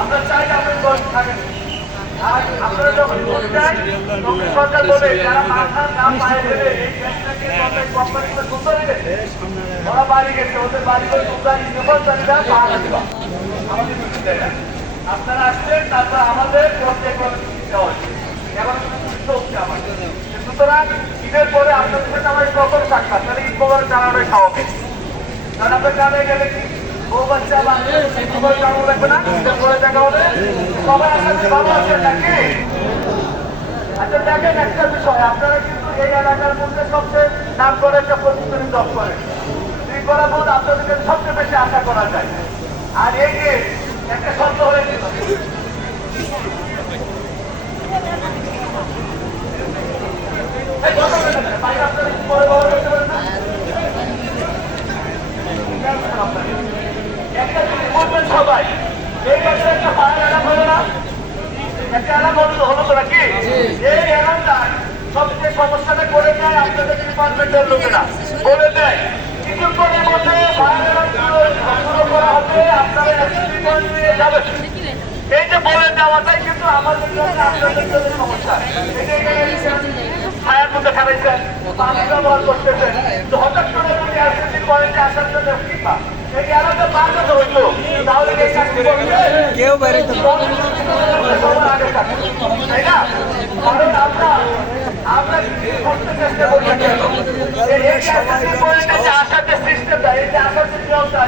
আমরা চাই আপনি দশ থাকেন। আর আপনারা যখন যান তখন সরকার বলে যারা মাথা না পায়ে দেবে এই দেশটাকে কোম্পানিগুলো সুন্দর গেছে, ওরা বাড়ি গেছে, ওদের বাড়িগুলো সুন্দর নির্বাচনীরা পাহাড়া দিবা আমাদের দেয়। আপনারা আসছেন, তারপর আমাদের প্রত্যেক দেওয়া হচ্ছে এখন হচ্ছে আমাদের। সুতরাং ঈদের পরে আপনাদের সাথে আমার প্রথম সাক্ষাৎ, তাহলে ঈদ মোবারক জানানোই স্বাভাবিক। কারণ আপনার গ্রামে গেলে কি বউ বাচ্চা বা জানানো লাগবে না, ঈদের পরে দেখা হলে সবাই আপনাদের ভালো আছেন নাকি? আচ্ছা দেখেন একটা বিষয়, আপনারা কিন্তু এই এলাকার মধ্যে সবচেয়ে নাম করে একটা প্রতিযোগী দল করেন, করা বোধ আপনাদের সবচেয়ে বেশি আশা করা যায়। আর এই যে একটা শব্দ হয়েছিল একটা জিনিস বলবেন সবাই, এই বছর একটা ফায়ার অ্যালার্ম হলো না, একটা অ্যালার্ম হলো তো নাকি? এই অ্যালার্মটার সবচেয়ে সমস্যাটা করে দেয় আপনাদের ডিপার্টমেন্টের লোকেরা, বলে দেয় কিছুক্ষণের মধ্যে ফায়ার অ্যালার্ম শুরু করা হবে, আপনারা নিয়ে যাবেন। এই যে বলে দেওয়াটাই কিন্তু আমাদের জন্য আপনাদের জন্য সমস্যা। ছায়ার মধ্যে খারাইছেন, পানি ব্যবহার করতেছেন, তো হঠাৎ করে যদি এসএসসি পয়েন্টে আসার জন্য কিংবা এই এলাকা পার করতে হইতো, তাহলে এই কাজটি করতে কেউ বাইরে আগে থাকে, তাই না? কারণ আমরা করতে চেষ্টা করি কেন এই এসএসসি পয়েন্টে যে আসার যে সিস্টেমটা, এই যে আসার যে নিয়মটা,